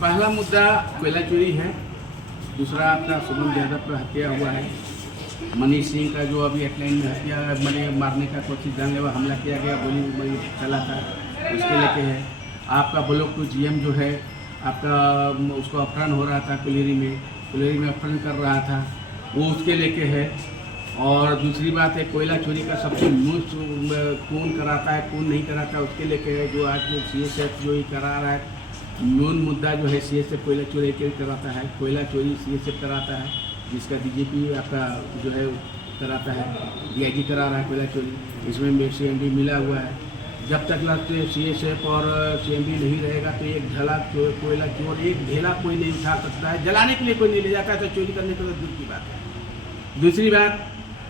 पहला मुद्दा कोयला चोरी है। दूसरा आपका शुभम यादव पर हत्या हुआ है। मनीष सिंह का जो अभी हेडलाइन में हत्या मारने का कोशिश जानलेवा हमला किया गया, गोली चला था, उसके लेके है। आपका ब्लॉक 2 GM जो है आपका उसको अपहरण हो रहा था, कुलेरी में अपहरण कर रहा था, वो उसके लेके है। और दूसरी बात है कोयला चोरी का सबसे कौन कराता है कौन नहीं कराता उसके लेके है। जो आज CSF जो ही करा रहा है, मेन मुद्दा जो है CSF कोयला चोरी कराता है, कोयला चोरी CSF कराता है, जिसका DGP आपका जो है कराता है, DIG करा रहा है कोयला चोरी। इसमें CMD मिला हुआ है। जब तक CSF और CMD नहीं रहेगा तो एक ढला कोयला चोर, एक ढेला कोई नहीं उठा सकता है, जलाने के लिए कोई नहीं ले जाता है, तो चोरी करने के लिए दूर की बात है। दूसरी बात,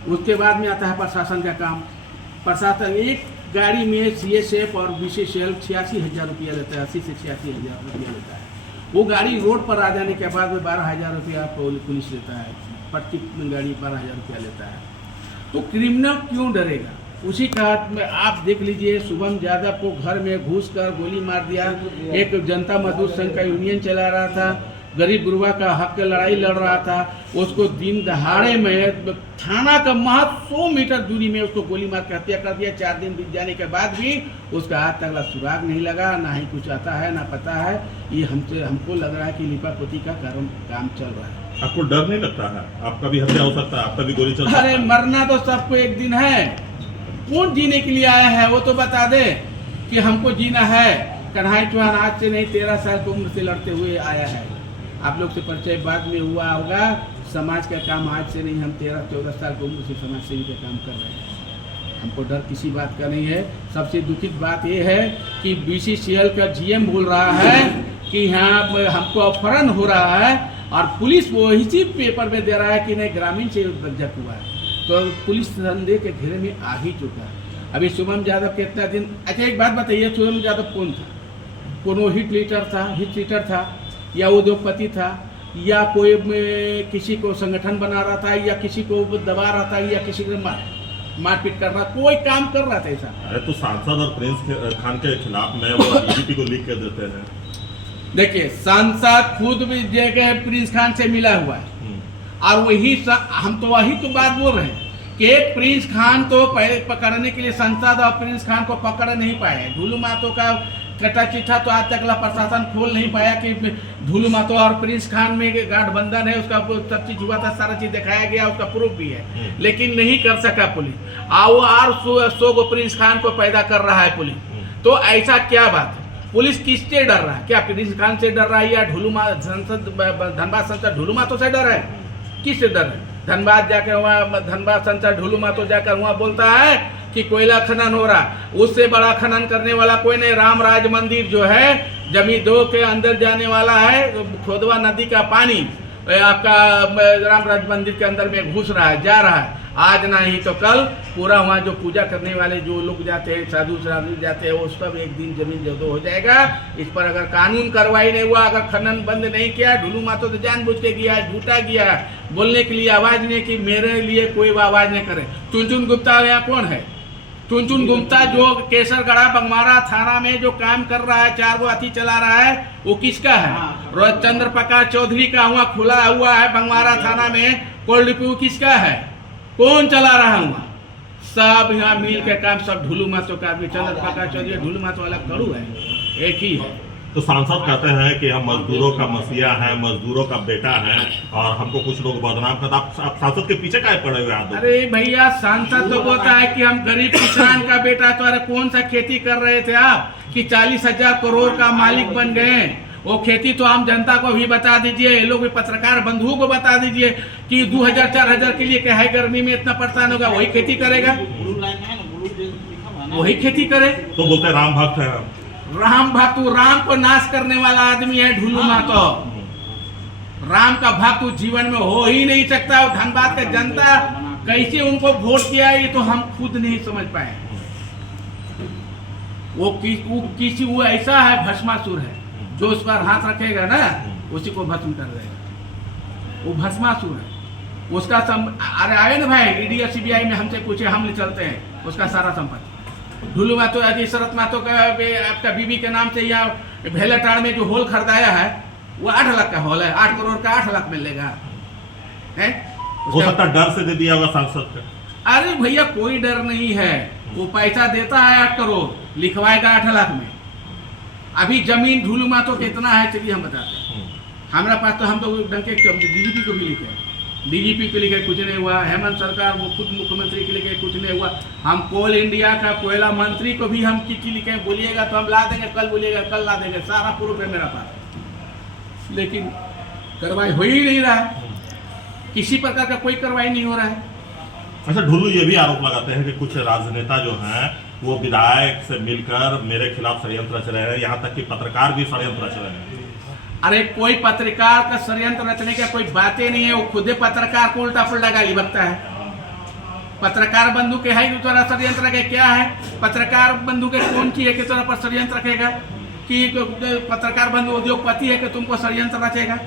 उसके बाद में आता है प्रशासन का काम। प्रशासन एक गाड़ी में CSF और BCCL 86,000 रुपया लेता है, 80 से 86,000 रुपया लेता है। वो गाड़ी रोड पर आ जाने के बाद में 12,000 रुपया पुलिस लेता है, प्रति गाड़ी 12,000 रुपया लेता है। तो क्रिमिनल क्यों डरेगा? उसी का में आप देख लीजिए, शुभम यादव को घर में घुसकर गोली मार दिया। एक जनता मजदूर संघ का यूनियन चला रहा था, गरीब गुरबा का हक की लड़ाई लड़ रहा था, उसको दिन दहाड़े में थाना का महज 100 मीटर दूरी में उसको गोली मार कर हत्या कर दिया। 4 दिन बीत जाने के बाद भी उसका आज तक सुराग नहीं लगा, ना ही कुछ आता है ना पता है। ये हमको लग रहा है कि लिपापोती का काम चल रहा है। आपको डर नहीं लगता है? आपका भी हत्या हो सकता है, आपका भी गोली चल सकता है। अरे मरना तो सबको एक दिन है। कौन जीने के लिए आया है वो तो बता दे कि हमको जीना है। कन्हैया चौहान आज से नहीं 13 साल की उम्र से लड़ते हुए आया है। आप लोग से परिचय बाद में हुआ होगा। समाज का काम आज से नहीं, हम 13-14 साल की उम्र से समाज सेवी का काम कर रहे हैं। हमको डर किसी बात का नहीं है। सबसे दुखित बात यह है कि BCCL का GM बोल रहा है कि यहाँ हमको अपहरण हो रहा है और पुलिस वही पेपर में दे रहा है कि नहीं ग्रामीण से बज्जत हुआ है। तो पुलिस संदेह के घेरे में आ ही चुका है। अभी शुभम यादव के इतना दिन। अच्छा एक बात बताइए, शुभम यादव कौन था? कोनो हिट लीडर था या उद्योगपति था या कोई किसी को संगठन बना रहा था या किसी को दबा रहा था या किसी को मारपीट कर रहा, कोई काम कर रहा था ऐसा? अरे तो सांसद और प्रिंस खान के खिलाफ में वो DGP को लीक कर देते हैं। देखिए सांसद खुद भी जगह प्रिंस खान से मिला हुआ है और हम तो वही तो बात बोल रहे हैं कि प्रिंस खान तो पहले पकड़ने के लिए सांसद और प्रिंस खान को पकड़ नहीं पाए। ढुलू मातो का कटा चिट्ठा तो आज तक प्रशासन खोल नहीं पाया कि ढुलू मातो और प्रिंस खान में गठबंधन है, उसका सब चीज हुआ था, सारा चीज दिखाया गया, उसका प्रूफ भी है, लेकिन नहीं कर सका पुलिस। और 100 को प्रिंस खान को पैदा कर रहा है पुलिस। तो ऐसा क्या बात है? पुलिस किससे डर रहा है? क्या प्रिंस खान से डर रहा है या धनबाद संसद ढुलू मातो से डर है? किससे डर है? धनबाद जाकर वहाँ धनबाद संसद ढुलू मातो जाकर वहाँ बोलता है कि कोयला खनन हो रहा, उससे बड़ा खनन करने वाला कोई नहीं। रामराज मंदिर जो है जमीन 2 के अंदर जाने वाला है, खोदवा नदी का पानी आपका रामराज मंदिर के अंदर में घुस रहा है, जा रहा है। आज ना ही तो कल पूरा वहाँ जो पूजा करने वाले जो लोग जाते हैं, साधु जाते हैं, वो सब एक दिन जमीन जदो हो जाएगा। इस पर अगर कानून कार्रवाई नहीं हुआ, अगर खनन बंद नहीं किया, ढुलू मातो तो जानबूझ के गया, झूठा गया, बोलने के लिए आवाज नहीं की, मेरे लिए कोई आवाज नहीं करे। चुनचुन गुप्ता यहाँ कौन है? चुनचुन गुप्ता जो केसरगढ़ा बंगमारा थाना में जो काम कर रहा है, 4 गो हाथी चला रहा है, वो किसका है? रोज चंद्र प्रकाश चौधरी का हुआ खुला हुआ है बंगमारा थाना में कोल्ड डिपो, किसका है? कौन चला रहा है वहाँ? सब यहाँ मिल के काम, सब ढुलू मातो का आदमी। चंद्र प्रकाश चौधरी ढुलू मातो वाला कड़ू है, एक ही है। तो सांसद कहते हैं कि हम मजदूरों का मसीहा है, मजदूरों का बेटा है और हमको कुछ लोग बदनाम करते। आप सांसद के पीछे काहे पड़े हुए आदमी? अरे भैया सांसद तो बोलता है कि हम गरीब किसान का बेटा। तो अरे कौन सा खेती कर रहे थे आप कि 40,000 करोड़ का मालिक बन गए? वो खेती तो आम जनता को भी बता दीजिए, ये लोग भी पत्रकार बंधुओं को बता दीजिए कि 2,000-4,000 के लिए क्या है, गर्मी में इतना परेशान होगा, वही खेती करेगा, वही खेती करे। तो बोलते राम भक्त है। राम भक्त, राम को नाश करने वाला आदमी है ढुलू मातो। राम का भक्त जीवन में हो ही नहीं सकता। धनबाद का जनता कैसे उनको वोट किया ये तो हम खुद नहीं समझ पाए। वो ऐसा है, भस्मासुर है, जो उस पर हाथ रखेगा ना उसी को भस्म कर देगा। वो भस्मासुर है। उसका अरे आए ना भाई, ED और CBI में हमसे पूछे, हम ले चलते हैं उसका सारा संपत्ति। ढुलू मातो अजी शरत मातो का आपका बीबी के नाम से या भेलाटाड़ में जो हॉल खरीदाया है वो 8 लाख का हॉल है, 8 करोड़ का 8 लाख मिलेगा है। हो सकता है डर से दे दिया होगा सांसद का। अरे भैया कोई डर नहीं है, वो पैसा देता है 8 करोड़ लिखवाएगा 8 लाख में। अभी जमीन ढुलू मातो कितना है चलिए हम बताते हैं। हमारा पास तो हम तो डंके डीजीपी को भी लिखे, डीजीपी को लिखे कुछ नहीं हुआ, हेमंत सरकार वो खुद मुख्यमंत्री के लिखे कुछ नहीं हुआ। हम कोल इंडिया का कोयला मंत्री को भी हम चिट्ठी लिखे, बोलिएगा तो हम ला देंगे, कल बोलिएगा कल ला देंगे, सारा प्रूफ है मेरा पास। लेकिन कार्रवाई हो ही नहीं रहा है, किसी प्रकार का कोई कार्रवाई नहीं हो रहा है। अच्छा, ढुल्लू ये भी आरोप लगाते हैं कि कुछ राजनेता जो हैं वो विधायक से मिलकर मेरे खिलाफ षड्यंत्र रच रहे हैं, यहाँ तक कि पत्रकार भी षड्यंत्र रच रहे हैं। अरे कोई पत्रकार का षड्यंत्र रचने का कोई बातें नहीं है, वो खुद पत्रकार को उल्टा पुल्टा गाली बकता है। पत्रकार बंधु के है कि तोरा षड्यंत्र के क्या है, पत्रकार बंधु के कौन की है कि तोरा पर षड्यंत्र रखेगा, कि पत्रकार बंधु उद्योगपति है कि तुमको षड्यंत्र रचेगा।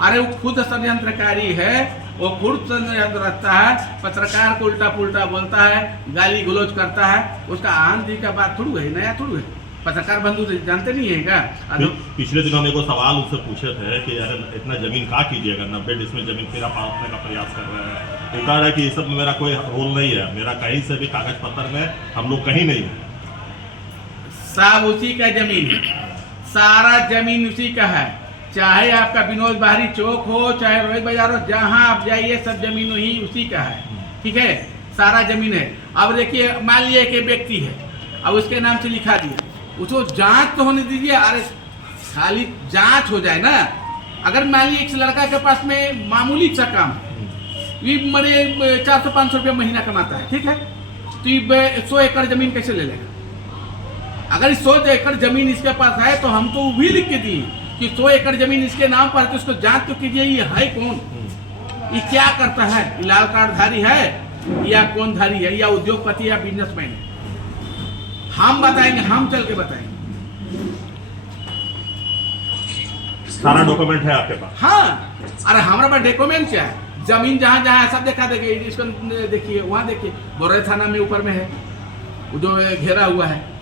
अरे वो खुद षड्यंत्रकारी है, वो खुद षड्यंत्र रचता है, पत्रकार को उल्टा पुल्टा बोलता है, गाली गलौज करता है। उसका आनंद जी का बात थोड़ी है, नया थोड़ी है। पत्रकार बंधु जानते नहीं है क्या? पिछले दिनों में एक सवाल उससे पूछे थे कि अगर इतना जमीन का कीजिएगा, 90 डिसमिल जमीन फिर आप अपने का प्रयास कर रहे हैं, तो कह रहा है कि इस सब में मेरा कोई रोल नहीं है, मेरा कहीं से भी कागज पत्र में हम लोग कहीं नहीं है। सब उसी का जमीन है, सारा जमीन उसी का है, चाहे आपका विनोद बाहरी चौक हो, चाहे रोहित बाजार हो, जहां आप जाइए सब जमीन वही उसी का है। ठीक है, सारा जमीन है। अब देखिए मान लिया एक व्यक्ति है, अब उसके नाम से लिखा दिया, उसको जांच तो होने दीजिए। अरे खाली जांच हो जाए ना। अगर मान लीजिए एक लड़का के पास में मामूली सा काम ये मरे 400-500 रुपया महीना कमाता है, ठीक है, तो ये 100 एकड़ जमीन कैसे ले लेगा? अगर 100 एकड़ जमीन इसके पास है तो हम तो वो भी लिख के दिए कि 100 एकड़ जमीन इसके नाम पर, तो उसको जांच तो कीजिए ये है कौन, ये क्या करता है, ये लाल कार्डधारी है या कौन धारी है, या उद्योगपति या बिजनेसमैन है। हम बताएंगे, हम चल के बताएंगे। सारा डॉक्यूमेंट है आपके पास? हाँ, अरे हमारे पास डॉक्यूमेंट क्या है, जमीन जहाँ जहाँ है सब दिखा देंगे। इसको देखिए, वहाँ देखिए बोरे थाना में ऊपर में है वो जो घेरा हुआ है।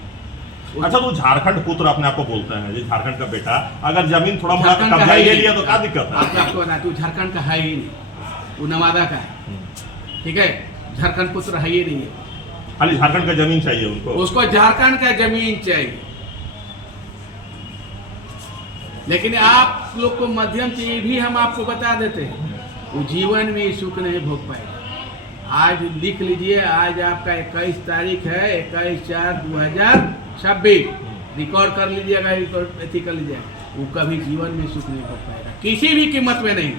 अच्छा, तो झारखंड पुत्र अपने आप को बोलते हैं, जी झारखंड का बेटा, अगर जमीन थोड़ा मोटा कब्जा ले लिया तो क्या दिक्कत है? आपको बता, तो झारखंड का है ही नहीं, वो नवादा का है। ठीक है, झारखंड पुत्र है ही नहीं है, खाली झारखंड का जमीन चाहिए उनको, उसको झारखंड का जमीन चाहिए। लेकिन आप लोग को माध्यम से ये भी हम आपको बता देते हैं, वो जीवन में सुख नहीं भोग पाएगा। आज लिख लीजिए, आज आपका 21 तारीख है, 21/4/2026, रिकॉर्ड कर लीजिएगा, अथी कर लीजिएगा। वो कभी जीवन में सुख नहीं भोग पाएगा, किसी भी कीमत में नहीं।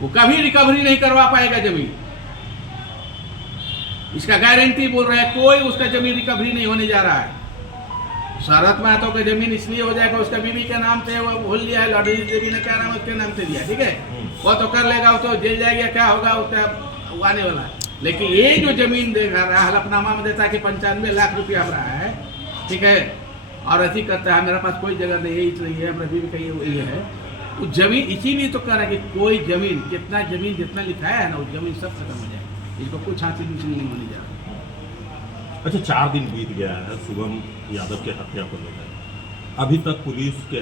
वो कभी रिकवरी नहीं करवा पाएगा जमीन, इसका गारंटी बोल रहे हैं। कोई उसका जमीन रिकवरी नहीं होने जा रहा है। शरत महतो का जमीन इसलिए हो जाएगा, उसका बीबी के नाम से वो भूल लिया है, लॉटरी देवी ने क्या नाम उसके नाम से दिया, ठीक है, वो तो कर लेगा, वो तो जेल जाएगा, क्या होगा उसका आने वाला है। लेकिन ये जो जमीन दे रहा है, हलफनामा में देता है कि 95 लाख रुपया रहा है, ठीक है, और ऐसी करता है मेरे पास कोई जगह नहीं है, इसलिए हमारा बीबी का ये है। वो जमीन इसीलिए तो कह रहा है कि कोई जमीन, जितना जमीन जितना लिखाया है ना, वो जमीन सब खत्म हो जाएगी, इसको कुछ हासिल नहीं होने जा रहा। अच्छा, 4 दिन बीत गया है शुभम यादव के हत्या को लेकर, अभी तक पुलिस के